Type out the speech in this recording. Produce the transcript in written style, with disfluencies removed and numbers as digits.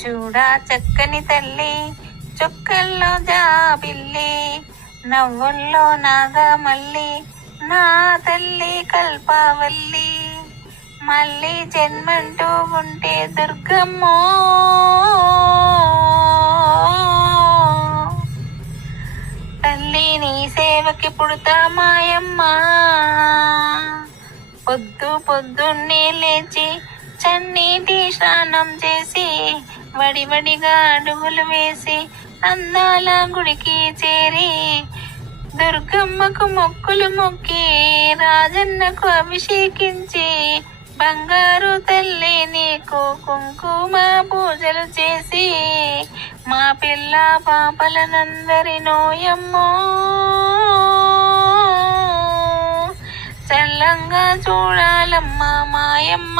చూడా చక్కని తల్లి, చుక్కల్లో జాబిల్లి, నవ్వుల్లో నాగమల్లి, నా తల్లి కల్పవల్లి. మళ్ళీ జన్మంటూ ఉంటే దుర్గమ్మో, తల్లి నీ సేవకి పుడతా మాయమ్మ. పొద్దున్నే లేచి చన్నీటి స్నానం చేసి, వడివడిగా అడుగులు వేసి, అందాల గుడికి చేరి, దుర్గమ్మకు మొక్కులు మొక్కి, రాజన్నకు అభిషేకించి, బంగారు తల్లి నీకు కుంకుమ పూజలు చేసి, మా పిల్ల పాపలనందరి నోయమ్మో, చల్లంగా చూడాలమ్మా మాయమ్మ.